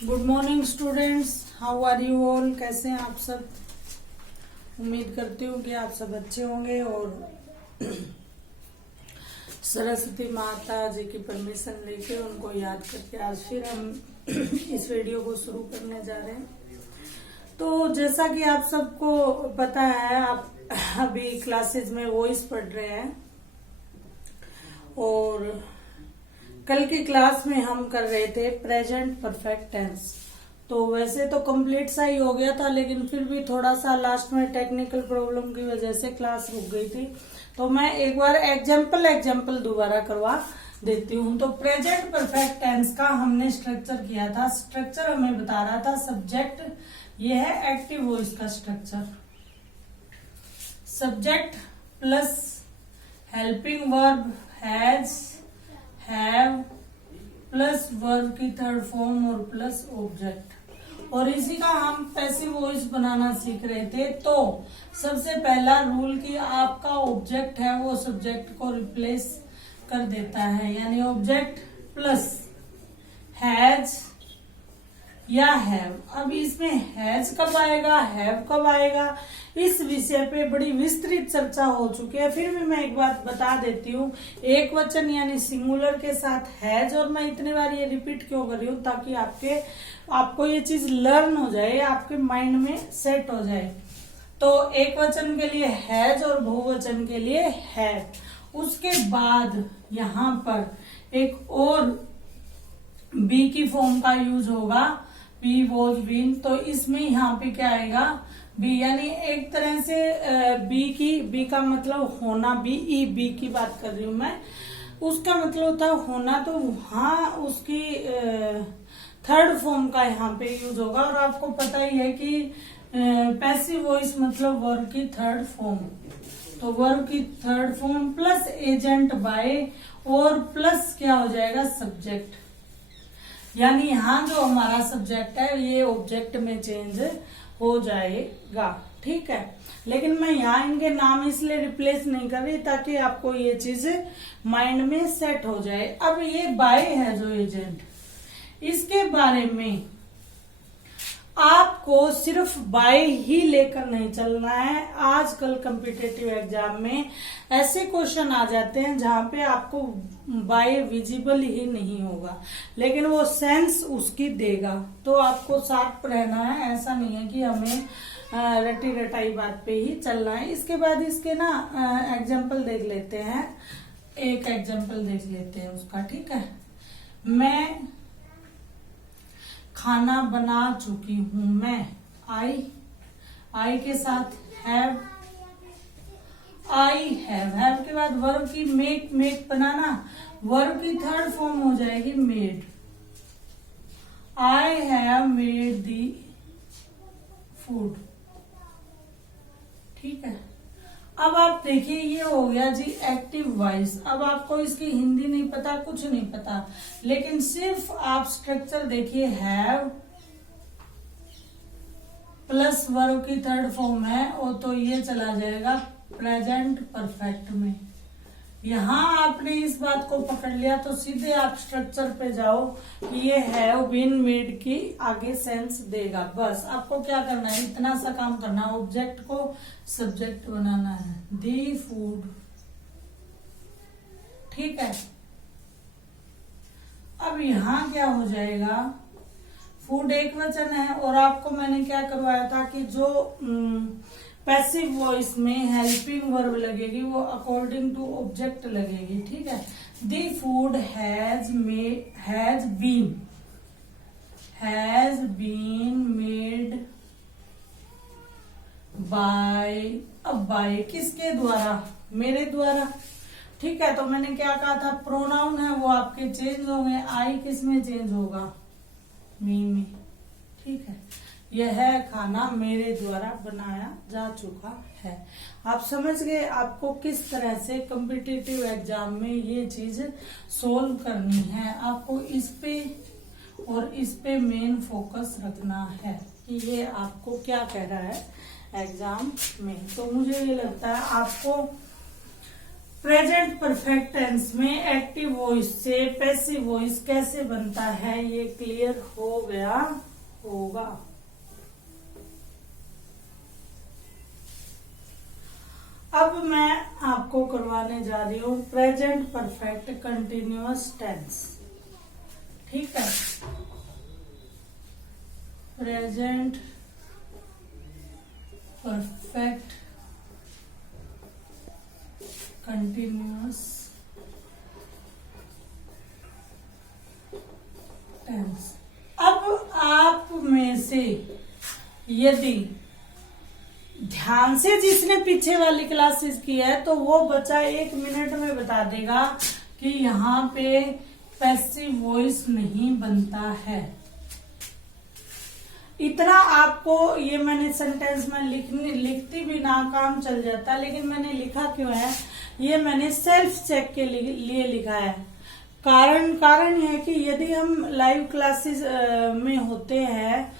Good morning students, how are you all. कैसे हैं आप सब। उम्मीद करती हूँ कि आप सब अच्छे होंगे और सरस्वती माता जी की परमिशन लेके उनको याद करके आज फिर हम इस वीडियो को शुरू करने जा रहे हैं। तो जैसा कि आप सबको पता है, आप अभी क्लासेस में वॉइस पढ़ रहे हैं और कल की क्लास में हम कर रहे थे प्रेजेंट परफेक्ट टेंस। तो वैसे तो कंप्लीट सा ही हो गया था, लेकिन फिर भी थोड़ा सा लास्ट में टेक्निकल प्रॉब्लम की वजह से क्लास रुक गई थी। तो मैं एक बार एग्जाम्पल दोबारा करवा देती हूँ। तो प्रेजेंट परफेक्ट टेंस का हमने स्ट्रक्चर किया था। स्ट्रक्चर हमें बता रहा था सब्जेक्ट, ये है एक्टिव वॉइस का structure. Subject plus helping verb has, have plus verb की थर्ड फॉर्म और प्लस ऑब्जेक्ट। और इसी का हम पैसिव वॉइस बनाना सीख रहे थे। तो सबसे पहला रूल कि आपका ऑब्जेक्ट है वो सब्जेक्ट को रिप्लेस कर देता है, यानी ऑब्जेक्ट प्लस हैज या हैव। अब इसमें हैज कब आएगा, हैव कब आएगा, इस विषय पे बड़ी विस्तृत चर्चा हो चुकी है। फिर भी मैं एक बात बता देती हूँ, एक वचन यानी सिंगुलर के साथ हैज। और मैं इतनी बार ये रिपीट क्यों कर रही हूँ, ताकि आपको ये चीज लर्न हो जाए, आपके माइंड में सेट हो जाए। तो एक वचन के लिए हैज और बहुवचन के लिए हैव। उसके बाद यहाँ पर एक और बी की फॉर्म का यूज होगा, बी वॉज बीन। तो इसमें यहाँ पे क्या आएगा, बी, यानी एक तरह से बी का मतलब होना, बी की बात कर रही हूं मैं। उसका मतलब होता है होना, तो वहां उसकी थर्ड फॉर्म का यहाँ पे यूज होगा। और आपको पता ही है कि पैसिव वॉइस मतलब वर्ब की थर्ड फॉर्म। तो वर्ब की third form plus agent by और प्लस क्या हो जाएगा, सब्जेक्ट। यानी यहाँ जो हमारा सब्जेक्ट है ये ऑब्जेक्ट में चेंज हो जाएगा, ठीक है। लेकिन मैं यहाँ इनके नाम इसलिए रिप्लेस नहीं कर रही ताकि आपको ये चीज माइंड में सेट हो जाए। अब ये बाय है जो एजेंट, इसके बारे में आपको सिर्फ बाय ही लेकर नहीं चलना है। आजकल कॉम्पिटिटिव एग्जाम में ऐसे क्वेश्चन आ जाते हैं जहां पे आपको बाय विजिबल ही नहीं होगा, लेकिन वो सेंस उसकी देगा। तो आपको साथ रहना है, ऐसा नहीं है कि हमें रटी रटाई बात पे ही चलना है। इसके बाद इसके ना एग्जाम्पल देख लेते हैं, एक एग्जाम्पल देख लेते हैं उसका, ठीक है। मैं खाना बना चुकी हूं, मैं आई के साथ हैव, आई हैव के बाद वर्ब की मेक बनाना, वर्ब की थर्ड फॉर्म हो जाएगी made. I have made the food, ठीक है। अब आप देखिए ये हो गया जी एक्टिव वॉइस। अब आपको इसकी हिंदी नहीं पता, कुछ नहीं पता, लेकिन सिर्फ आप स्ट्रक्चर देखिए, हैव प्लस वर्ब की थर्ड फॉर्म है और तो ये चला जाएगा प्रेजेंट परफेक्ट में। यहां आपने इस बात को पकड़ लिया तो सीधे आप स्ट्रक्चर पे जाओ कि ये हैव बीन मेड की आगे सेंस देगा। बस आपको क्या करना है, इतना सा काम करना है, ऑब्जेक्ट को सब्जेक्ट बनाना है, दी फूड, ठीक है। अब यहां क्या हो जाएगा, फूड एक वचन है और आपको मैंने क्या करवाया था कि जो पैसिव वॉइस में हेल्पिंग वर्ब लगेगी वो अकॉर्डिंग टू ऑब्जेक्ट लगेगी, ठीक है। The food has been made by. अब बाय किसके द्वारा, मेरे द्वारा, ठीक है। तो मैंने क्या कहा था, प्रोनाउन है वो आपके चेंज होंगे। आई किस में चेंज होगा, मी में, ठीक है। यह खाना मेरे द्वारा बनाया जा चुका है। आप समझ गए आपको किस तरह से कॉम्पिटिटिव एग्जाम में ये चीज सोल्व करनी है। आपको इस पे और इस पे मेन फोकस रखना है कि ये आपको क्या कह रहा है एग्जाम में। तो मुझे ये लगता है आपको प्रेजेंट परफेक्ट टेंस में एक्टिव वॉइस से पैसिव वॉइस कैसे बनता है, ये क्लियर हो गया होगा। अब मैं आपको करवाने जा रही हूँ प्रेजेंट परफेक्ट कंटिन्यूअस टेंस। ठीक है, प्रेजेंट परफेक्ट कंटिन्यूअस टेंस। अब आप में से यदि ध्यान से जिसने पीछे वाली क्लासेस की है तो वो बच्चा 1 मिनट में बता देगा कि यहाँ पे पैसिव वॉइस नहीं बनता है। इतना आपको ये मैंने सेंटेंस में लिखती भी ना काम चल जाता, लेकिन मैंने लिखा क्यों है, ये मैंने सेल्फ चेक के लिए लिखा है। कारण यह है कि यदि हम लाइव क्लासेस में होते हैं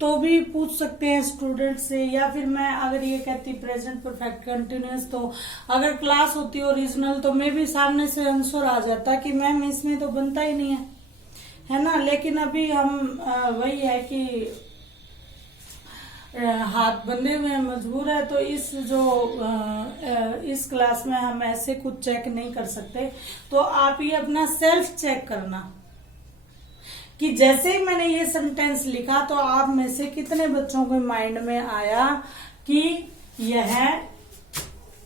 तो भी पूछ सकते हैं स्टूडेंट से, या फिर मैं अगर ये कहती प्रेजेंट परफेक्ट कंटिन्यूअस तो अगर क्लास होती ओरिजिनल तो मैं भी सामने से आंसर आ जाता कि मैम इसमें तो बनता ही नहीं है ना। लेकिन अभी हम वही है कि हाथ बंधे हुए मजबूर है, तो इस क्लास में हम ऐसे कुछ चेक नहीं कर सकते। तो आप ये अपना सेल्फ चेक करना कि जैसे ही मैंने ये सेंटेंस लिखा तो आप में से कितने बच्चों के माइंड में आया कि यह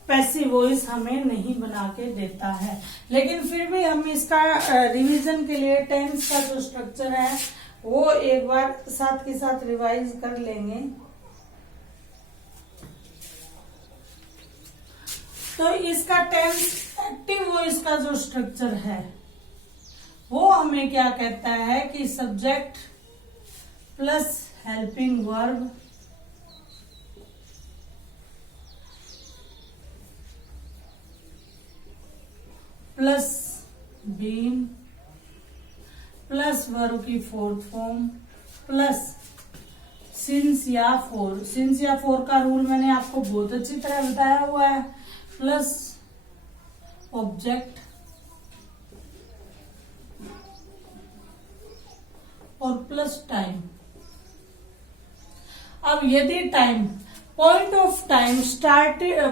पैसिव वॉइस हमें नहीं बना के देता है। लेकिन फिर भी हम इसका रिवीजन के लिए टेंस का जो स्ट्रक्चर है वो एक बार साथ के साथ रिवाइज कर लेंगे। तो इसका टेंस एक्टिव वॉइस का जो स्ट्रक्चर है वो हमें क्या कहता है कि subject plus helping verb plus been plus verb की फोर्थ फॉर्म प्लस सिंस या फोर। सिंस या फोर का रूल मैंने आपको बहुत अच्छी तरह बताया हुआ है, प्लस ऑब्जेक्ट और प्लस टाइम। अब यदि time point of time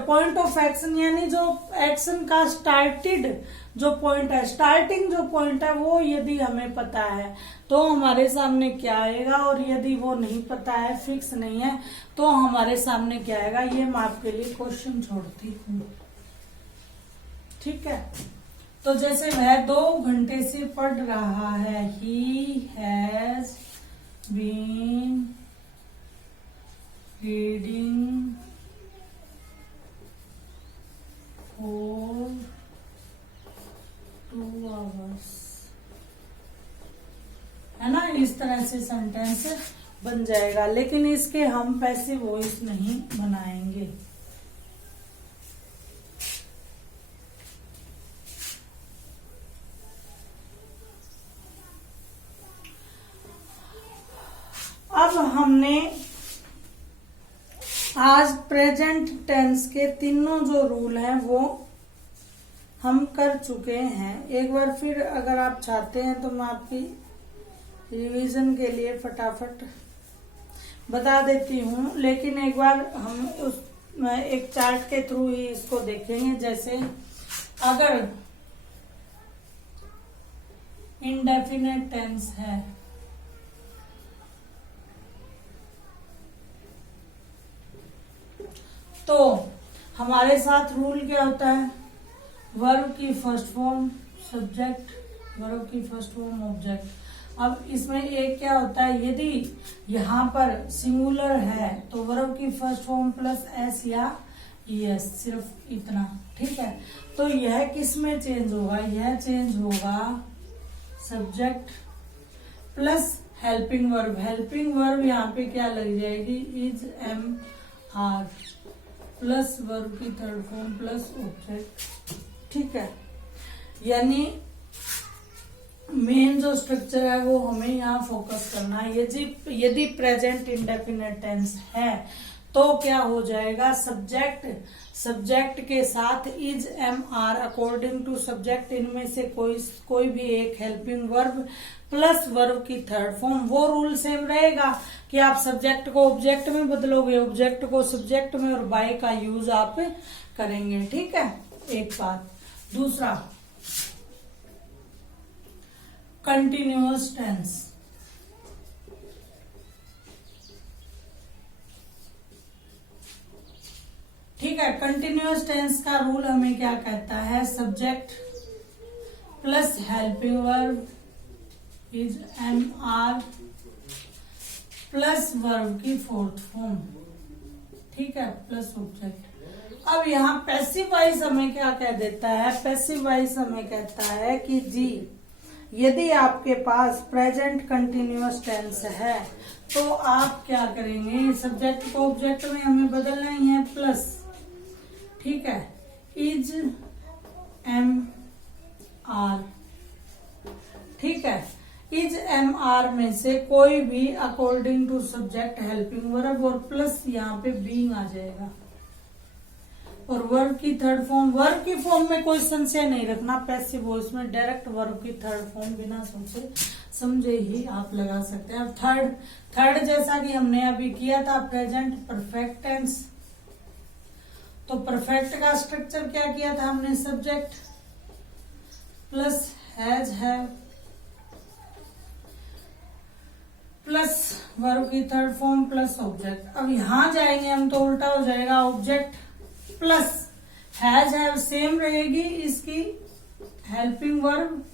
point of action यानी जो एक्शन का स्टार्टेड जो पॉइंट है, स्टार्टिंग जो पॉइंट है वो यदि हमें पता है तो हमारे सामने क्या आएगा, और यदि वो नहीं पता है, फिक्स नहीं है, तो हमारे सामने क्या आएगा, ये मैं आपके लिए क्वेश्चन छोड़ती हूँ। ठीक है, तो जैसे वह 2 घंटे से पढ़ रहा है, he has been reading for 2 hours, है ना। इस तरह से सेंटेंस बन जाएगा, लेकिन इसके हम पैसिव वॉइस नहीं बनाएंगे। अब हमने आज प्रेजेंट टेंस के तीनों जो रूल हैं वो हम कर चुके हैं। एक बार फिर अगर आप चाहते हैं तो मैं आपकी रिवीजन के लिए फटाफट बता देती हूँ, लेकिन एक बार हम एक चार्ट के थ्रू ही इसको देखेंगे। जैसे अगर इनडेफिनेट टेंस है तो हमारे साथ रूल क्या होता है, वर्ब की फर्स्ट फॉर्म सब्जेक्ट, वर्ब की फर्स्ट फॉर्म ऑब्जेक्ट। अब इसमें एक क्या होता है, यदि यहाँ पर सिंगुलर है तो वर्ब की फर्स्ट फॉर्म प्लस एस या ईएस, सिर्फ इतना। ठीक है, तो यह किस में चेंज होगा, यह चेंज होगा subject plus helping verb. Helping verb यहाँ पे क्या लग जाएगी, is am are plus verb की थर्ड फॉर्म प्लस ऑब्जेक्ट। ठीक है, यानी मेन जो स्ट्रक्चर है वो हमें यहाँ फोकस करना है। यदि प्रेजेंट इंडेफिनेट टेंस है तो क्या हो जाएगा, सब्जेक्ट के साथ is am are according to subject, इनमें से कोई भी एक हेल्पिंग वर्ब प्लस वर्ब की थर्ड फॉर्म। वो रूल सेम रहेगा कि आप सब्जेक्ट को ऑब्जेक्ट में बदलोगे, ऑब्जेक्ट को सब्जेक्ट में, और बाय का यूज आप करेंगे। ठीक है, एक बात। दूसरा, कंटिन्यूअस टेंस। ठीक है, कंटिन्यूअस टेंस का रूल हमें क्या कहता है, subject plus helping verb is am are plus verb की फोर्थ फॉर्म। ठीक है, प्लस ऑब्जेक्ट। अब यहाँ पैसिव वॉइस हमें क्या कह देता है, पैसिव वॉइस हमें कहता है कि जी यदि आपके पास प्रेजेंट कंटिन्यूअस टेंस है तो आप क्या करेंगे, सब्जेक्ट को ऑब्जेक्ट में हमें बदलना ही है, प्लस, ठीक है, इज एम आर। ठीक है, इज एम आर में से कोई भी according to subject helping verb और प्लस यहाँ पे बीइंग आ जाएगा, और वर्ब की थर्ड फॉर्म, वर्ब की फॉर्म में कोई संशय नहीं रखना, पैसिव वॉइस में डायरेक्ट वर्ब की थर्ड फॉर्म बिना सोचे समझे ही आप लगा सकते हैं। अब थर्ड जैसा कि हमने अभी किया था प्रेजेंट परफेक्ट टेंस, तो परफेक्ट का स्ट्रक्चर क्या किया था हमने, subject plus has have plus verb की थर्ड फॉर्म प्लस ऑब्जेक्ट। अब यहां जाएंगे हम तो उल्टा हो जाएगा, object plus has have same रहेगी इसकी हेल्पिंग वर्ब,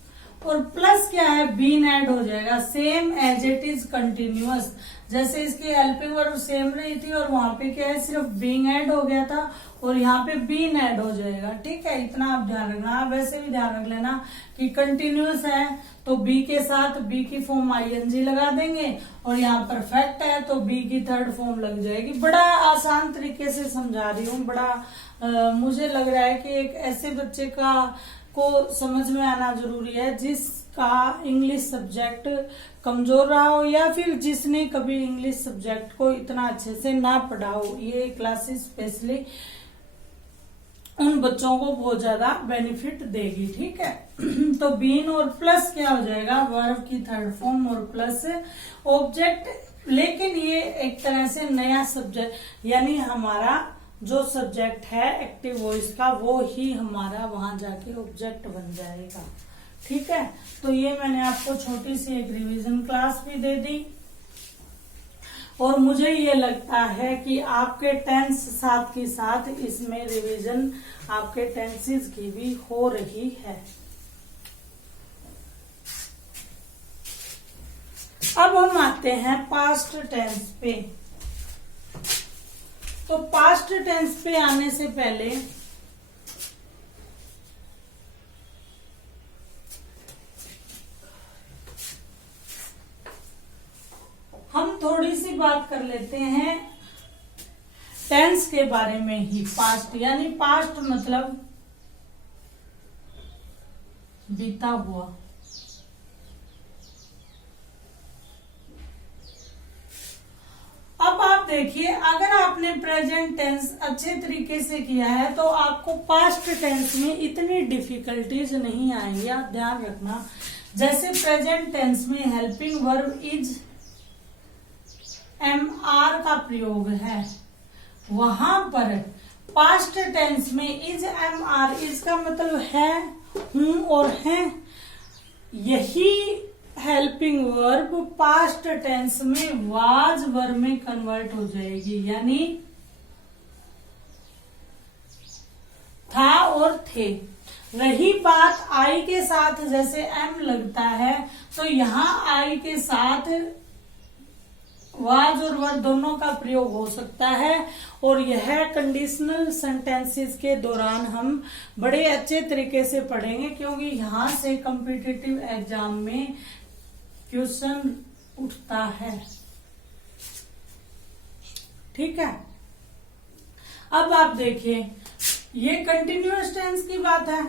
और प्लस क्या है, बीन ऐड हो जाएगा, same as it is continuous. जैसे इसकी हेल्पिंग वर्ब सेम रही थी और वहां पे क्या है, सिर्फ बीइंग ऐड हो गया था और यहाँ पे बीन ऐड हो जाएगा। ठीक है, इतना आप ध्यान रखना। आप वैसे भी ध्यान रख लेना कि कंटिन्यूअस है तो बी के साथ बी की फॉर्म आईएनजी लगा देंगे, और यहाँ परफेक्ट है तो बी की थर्ड फॉर्म लग जाएगी। बड़ा आसान तरीके से समझा रही हूँ, बड़ा मुझे लग रहा है कि एक ऐसे बच्चे को समझ में आना जरूरी है जिसका इंग्लिश सब्जेक्ट कमजोर रहा हो, या फिर जिसने कभी इंग्लिश सब्जेक्ट को इतना अच्छे से ना पढ़ा हो। ये क्लासेस स्पेशली उन बच्चों को बहुत ज्यादा बेनिफिट देगी। ठीक है, तो बीन और प्लस क्या हो जाएगा, वर्ब की थर्ड फॉर्म और प्लस ऑब्जेक्ट। लेकिन ये एक तरह से नया सब्जेक्ट, यानी हमारा जो सब्जेक्ट है एक्टिव वॉइस का वो ही हमारा वहां जाके ऑब्जेक्ट बन जाएगा। ठीक है, तो ये मैंने आपको छोटी सी एक रिवीजन क्लास भी दे दी, और मुझे ये लगता है कि आपके टेंस साथ के साथ इसमें रिवीजन आपके टेंसेस की भी हो रही है। अब हम आते हैं पास्ट टेंस पे। तो पास्ट टेंस पे आने से पहले हम थोड़ी सी बात कर लेते हैं टेंस के बारे में ही। पास्ट यानी पास्ट मतलब बीता हुआ। अब आप देखिए, अगर आपने प्रेजेंट टेंस अच्छे तरीके से किया है तो आपको पास्ट टेंस में इतनी डिफिकल्टीज नहीं आएंगी। आप ध्यान रखना, जैसे प्रेजेंट टेंस में helping verb is am are का प्रयोग है, वहां पर पास्ट टेंस में इज एम आर, इसका मतलब है, हूं और हैं, यही हेल्पिंग वर्ब पास्ट टेंस में वाज वर्ब में कन्वर्ट हो जाएगी, यानी था और थे। रही बात आई के साथ, जैसे एम लगता है तो यहां आई के साथ वाज और वर दोनों का प्रयोग हो सकता है, और यह कंडीशनल सेंटेंसेस के दौरान हम बड़े अच्छे तरीके से पढ़ेंगे, क्योंकि यहां से कॉम्पिटिटिव एग्जाम में क्वेश्चन उठता है। ठीक है, अब आप देखिए, ये कंटिन्यूअस टेंस की बात है।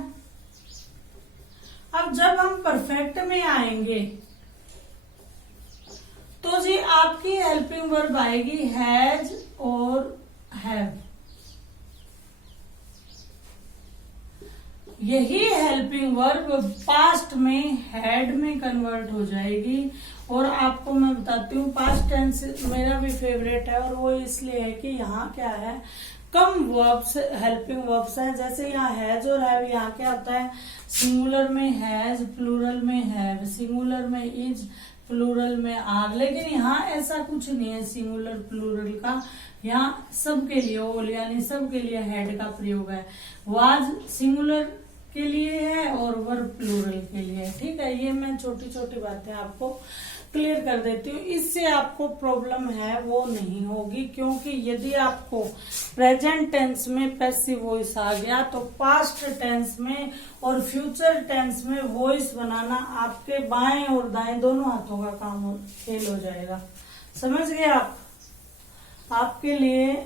अब जब हम परफेक्ट में आएंगे तो जी आपकी हेल्पिंग वर्ब आएगी हैज और हैव, यही हेल्पिंग वर्ब पास्ट में हैड में कन्वर्ट हो जाएगी। और आपको मैं बताती हूँ पास्ट टेंस मेरा भी फेवरेट है, और वो इसलिए है कि यहाँ क्या है, कम वर्ब्स हेल्पिंग वर्ब्स है। जैसे यहाँ हैज और हैव, यहाँ क्या होता है, सिंगुलर में हैज, प्लूरल में हैव, सिंगुलर में इज, प्लूरल में आर। लेकिन यहाँ ऐसा कुछ नहीं है सिंगुलर प्लूरल का, यहाँ सबके लिए ऑल यानी सबके लिए हैड का प्रयोग है। वाज सिंगुलर के लिए है और वर्ब प्लूरल के लिए है। ठीक है, ये मैं छोटी छोटी बातें आपको क्लियर कर देती हूँ, इससे आपको प्रॉब्लम है वो नहीं होगी। क्योंकि यदि आपको प्रेजेंट टेंस में पैसिव वॉइस आ गया तो पास्ट टेंस में और फ्यूचर टेंस में वॉइस बनाना आपके बाएं और दाएं दोनों हाथों का काम फेल हो जाएगा। समझ गए आप? आपके लिए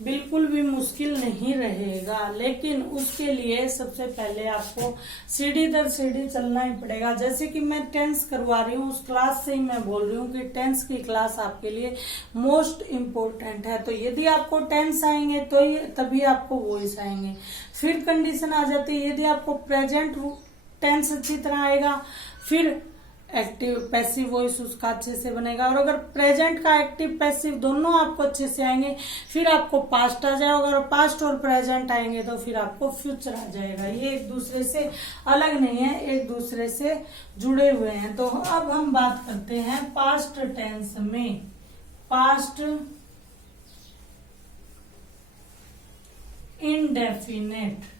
बिल्कुल भी मुश्किल नहीं रहेगा। लेकिन उसके लिए सबसे पहले आपको सीढ़ी दर सीढ़ी चलना ही पड़ेगा। जैसे कि मैं टेंस करवा रही हूँ, उस क्लास से ही मैं बोल रही हूँ कि टेंस की क्लास आपके लिए मोस्ट इम्पोर्टेंट है। तो यदि आपको टेंस आएंगे तो तभी आपको वॉइस आएंगे। फिर कंडीशन आ जाती है, यदि आपको प्रेजेंट टेंस अच्छी तरह आएगा फिर एक्टिव पैसिव वॉइस उसका अच्छे से बनेगा। और अगर प्रेजेंट का एक्टिव पैसिव दोनों आपको अच्छे से आएंगे फिर आपको पास्ट आ जाएगा। अगर पास्ट और प्रेजेंट आएंगे तो फिर आपको फ्यूचर आ जाएगा। ये एक दूसरे से अलग नहीं है, एक दूसरे से जुड़े हुए हैं। तो अब हम बात करते हैं पास्ट टेंस में। पास्ट इंडेफिनेट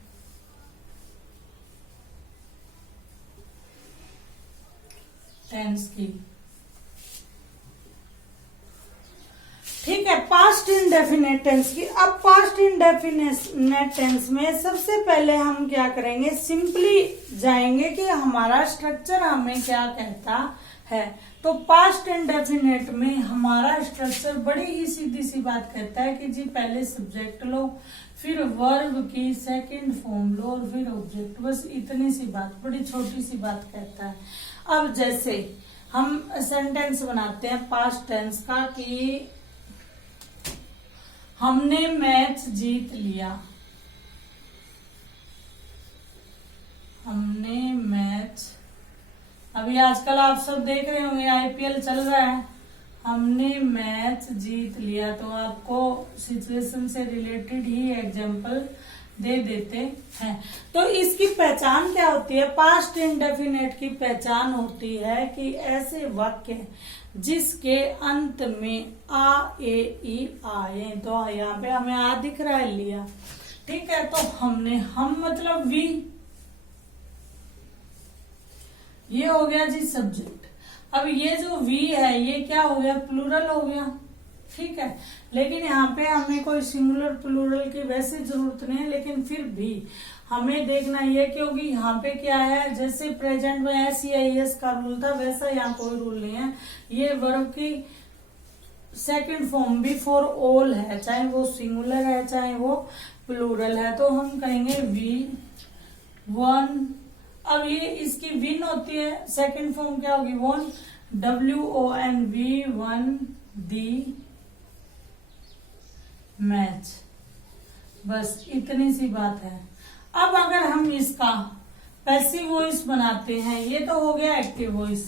टेंस की। ठीक है, पास्ट इंडेफिनेट टेंस की। अब पास्ट इंडेफिनेट टेंस में सबसे पहले हम क्या करेंगे, सिंपली जाएंगे कि हमारा स्ट्रक्चर हमें क्या कहता है। तो पास्ट इंडेफिनेट में हमारा स्ट्रक्चर बड़ी ही सीधी सी बात कहता है कि जी पहले सब्जेक्ट लो, फिर वर्ब की सेकंड फॉर्म लो और फिर ऑब्जेक्ट। बस इतनी सी बात, बड़ी छोटी सी बात कहता है। अब जैसे हम सेंटेंस बनाते हैं पास्ट टेंस का कि हमने मैच जीत लिया, हमने मैच, अभी आजकल आप सब देख रहे होंगे आईपीएल चल रहा है, हमने मैच जीत लिया। तो आपको सिचुएशन से रिलेटेड ही एग्जाम्पल दे देते हैं। तो इसकी पहचान क्या होती है, पास्ट इंडेफिनेट की पहचान होती है कि ऐसे वाक्य जिसके अंत में आ ए ई आए। तो यहाँ पे हमें आ दिख रहा है, लिया। ठीक है, तो हमने, हम मतलब वी, ये हो गया जी सब्जेक्ट। अब ये जो वी है ये क्या हो गया, प्लूरल हो गया। ठीक है, लेकिन यहाँ पे हमें कोई सिंगुलर प्लूरल की वैसे जरूरत नहीं है, लेकिन फिर भी हमें देखना ये, क्योंकि यहाँ पे क्या है, जैसे प्रेजेंट में SEIS का रूल था वैसा यहाँ कोई रूल नहीं है। ये वर्ब की सेकंड फॉर्म भी फॉर ऑल है, चाहे वो सिंगुलर है चाहे वो प्लूरल है। तो हम कहेंगे वी वन। अब ये इसकी विन होती है, सेकंड फॉर्म क्या होगी, won, WON, we won the match. बस इतनी सी बात है। अब अगर हम इसका पैसिव वॉइस बनाते हैं, ये तो हो गया एक्टिव वॉइस।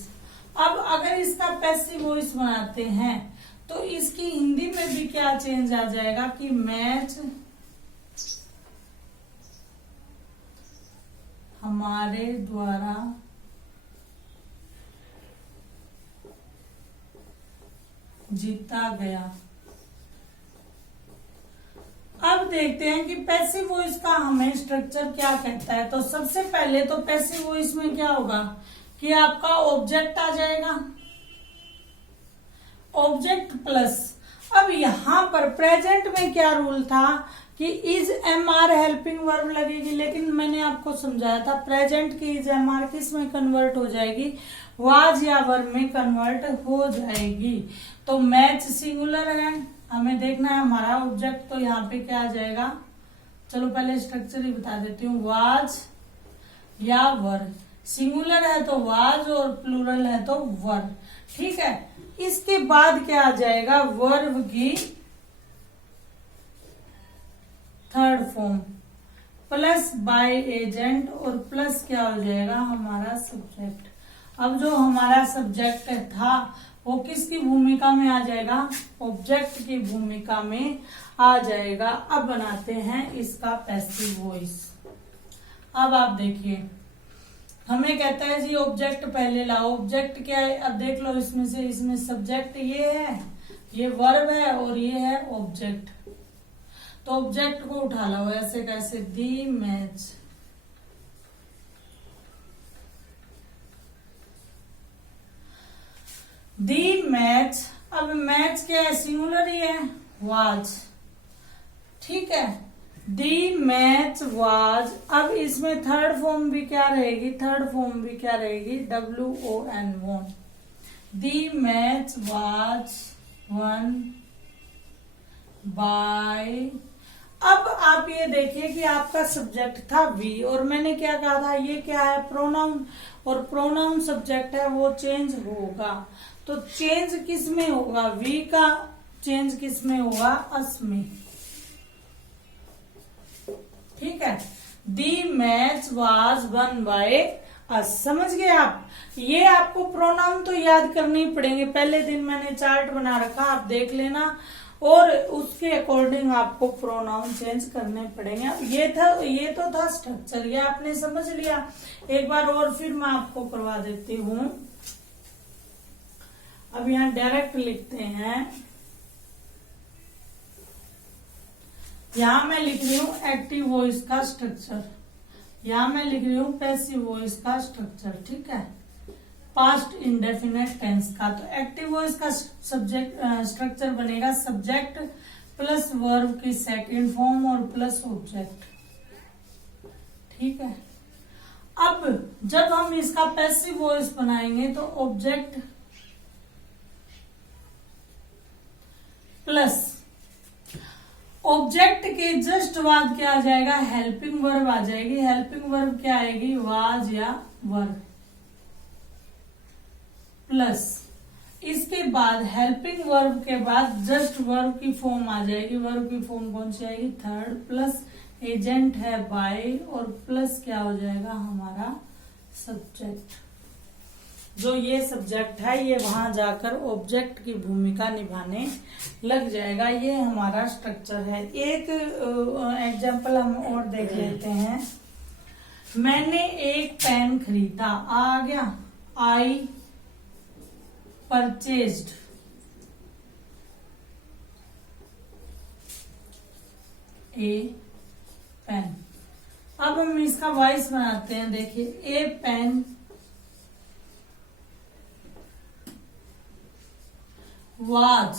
अब अगर इसका पैसिव वॉइस बनाते हैं तो इसकी हिंदी में भी क्या चेंज आ जाएगा कि मैच हमारे द्वारा जीता गया। अब देखते हैं कि पैसिव वॉइस का हमें स्ट्रक्चर क्या कहता है। तो सबसे पहले तो पैसिव वॉइस में क्या होगा कि आपका ऑब्जेक्ट आ जाएगा, ऑब्जेक्ट प्लस। अब यहां पर प्रेजेंट में क्या रूल था कि इज MR हेल्पिंग वर्ब लगेगी, लेकिन मैंने आपको समझाया था प्रेजेंट की इज MR किस में कन्वर्ट हो जाएगी, वाज या वर्ब में कन्वर्ट हो जाएगी। तो मैच सिंगुलर है, हमें देखना है हमारा ऑब्जेक्ट, तो यहाँ पे क्या आ जाएगा, चलो पहले स्ट्रक्चर ही बता देती हूँ। वाज या वर्ब, सिंगुलर है तो वाज और प्लूरल है तो वर्ब। ठीक है, इसके बाद क्या आ जाएगा, वर्ब की third form plus by agent और प्लस क्या हो जाएगा हमारा सब्जेक्ट। अब जो हमारा सब्जेक्ट था वो किसकी भूमिका में आ जाएगा, ऑब्जेक्ट की भूमिका में आ जाएगा। अब बनाते हैं इसका पैसिव वॉइस। अब आप देखिए, हमें कहता है जी ऑब्जेक्ट पहले लाओ। ऑब्जेक्ट क्या है, अब देख लो इसमें से, इसमें सब्जेक्ट ये है, ये वर्ब है और ये है ऑब्जेक्ट। तो ऑब्जेक्ट को उठा लो ऐसे कैसे, दी मैच। दी मैच, अब मैच क्या है, सिंगुलर ही है, वाज, ठीक है। दी मैच वाज। अब इसमें थर्ड फॉर्म भी क्या रहेगी, थर्ड फॉर्म भी क्या रहेगी, WON, won. The match was won by. अब आप ये देखिए कि आपका सब्जेक्ट था वी और मैंने क्या कहा था, ये क्या है, प्रोनाउन, और प्रोनाउन सब्जेक्ट है वो चेंज होगा। तो चेंज किस में होगा, वी का चेंज किस में होगा, अस में, ठीक है। दी match was won by us, समझ गए आप। ये आपको प्रोनाउन तो याद करने ही पड़ेंगे। पहले दिन मैंने चार्ट बना रखा, आप देख लेना, और उसके अकॉर्डिंग आपको प्रोनाउन चेंज करने पड़ेंगे। ये तो था स्ट्रक्चर, ये आपने समझ लिया। एक बार और फिर मैं आपको करवा देती हूँ। अब यहाँ डायरेक्ट लिखते हैं, यहां मैं लिख रही हूं एक्टिव वॉइस का स्ट्रक्चर, यहां मैं लिख रही हूं पैसिव वॉइस का स्ट्रक्चर, ठीक है, पास्ट इंडेफिनेट टेंस का। तो एक्टिव वॉइस का सब्जेक्ट स्ट्रक्चर बनेगा सब्जेक्ट प्लस वर्ब की सेकंड फॉर्म और प्लस ऑब्जेक्ट, ठीक है। अब जब हम इसका पैसिव वॉइस बनाएंगे तो ऑब्जेक्ट प्लस ऑब्जेक्ट के जस्ट बाद क्या आ जाएगा, हेल्पिंग वर्ब आ जाएगी। हेल्पिंग वर्ब क्या आएगी, वाज या वर, प्लस इसके बाद हेल्पिंग वर्ब के बाद जस्ट वर्ब की फॉर्म आ जाएगी। वर्ब की फॉर्म कौन सी आएगी, थर्ड, प्लस एजेंट है बाय और प्लस क्या हो जाएगा हमारा सब्जेक्ट। जो ये सब्जेक्ट है ये वहां जाकर ऑब्जेक्ट की भूमिका निभाने लग जाएगा। ये हमारा स्ट्रक्चर है। एक एग्जांपल हम और देख लेते हैं। मैंने एक पेन खरीदा, आ गया, आई परचेज्ड ए पेन। अब हम इसका वॉइस बनाते हैं। देखिए, ए पेन was